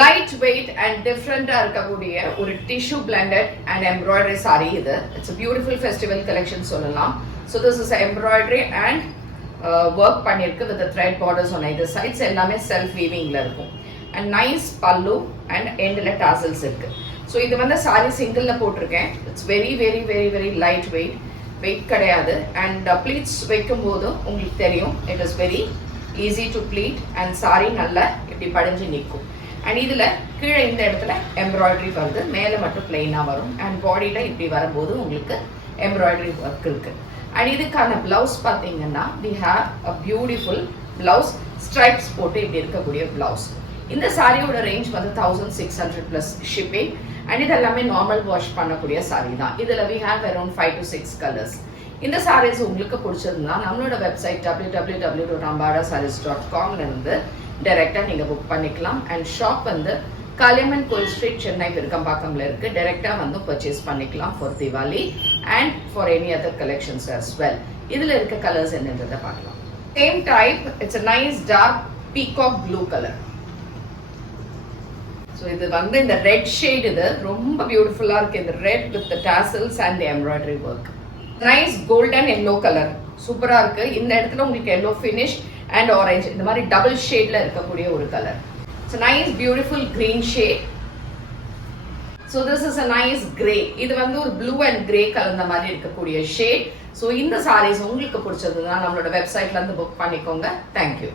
Light weight and டிஃப்ரெண்டா இருக்கக்கூடிய ஒரு tissue blended and embroidery sari இது. இட்ஸ் பியூட்டிஃபுல் ஃபெஸ்டிவல் கலெக்ஷன் சொல்லலாம். So this is embroidery and work பண்ணியிருக்கு with thread borders on either sides. எல்லாமே self வீவிங்ல இருக்கும். அண்ட் நைஸ் பல்லு அண்ட் எண்டில் டாசல்ஸ் இருக்கு. ஸோ இது வந்து சாரி சிங்கிள்ல போட்டிருக்கேன். It's very very very very light weight கிடையாது. அண்ட் ப்ளீட்ஸ் வைக்கும் போதும் உங்களுக்கு தெரியும் it is very easy to pleat and sari நல்லா இப்படி படிஞ்சு நிற்கும். அண்ட் இதுல கீழே இந்த இடத்துல எம்ப்ராய்டரி வருது, மேலே மட்டும் பிளெயினா வரும். அண்ட் பாடியில இப்படி வரும்போது உங்களுக்கு எம்ப்ராய்டரி ஒர்க் இருக்கு. அண்ட் இதுக்கான பிளவுஸ் பார்த்தீங்கன்னா we have a beautiful blouse stripes போட்டு இப்படி இருக்கக்கூடிய பிளவுஸ். இந்த சாரியோட ரேஞ்ச் வந்து 1600 plus shipping. அண்ட் இது எல்லாமே நார்மல் வாஷ் பண்ணக்கூடிய சாரி தான். இதுல we have around 5 to 6 colors. இந்த சாரீஸ் உங்களுக்கு பிடிச்சிருந்தா நம்மளோட வெப்சைட் www.ambadasarees.com இருந்து டைரக்டா நீங்க புக் பண்ணிக்கலாம். அண்ட் ஷாப் வந்து காளியம்மன் கோயில் ஸ்ட்ரீட், சென்னை விருகம்பாக்கம்ல இருக்கு. டைரக்டா வந்து பர்ச்சேஸ் பண்ணிக்கலாம் for Diwali and for any other collections as well. இதுல இருக்க கலர்ஸ் என்னன்றதை பார்க்கலாம். Same type, it's a nice dark peacock blue color. So இது வந்து இந்த ரெட் ஷேட், இது ரொம்ப பியூட்டிஃபுல்லா இருக்கு. இந்த red with tassels and embroidery work. Nice golden yellow colour, சூப்பரா இருக்கு. இந்த இடத்துல உங்களுக்கு எல்லோ ஃபினிஷ் அண்ட் ஆரஞ்சு இந்த மாதிரி டபுள் ஷேட்ல இருக்கக்கூடிய ஒரு colour. It's nice beautiful green shade. So this is a nice grey. இது வந்து ஒரு ப்ளூ அண்ட் கிரே கலந்த மாதிரி இருக்கக்கூடிய ஷேட். ஸோ இந்த சாரீஸ் உங்களுக்கு பிடிச்சதுன்னா நம்மளோட வெப்சைட்ல இருந்து புக் பண்ணிக்கோங்க. தேங்க்யூ.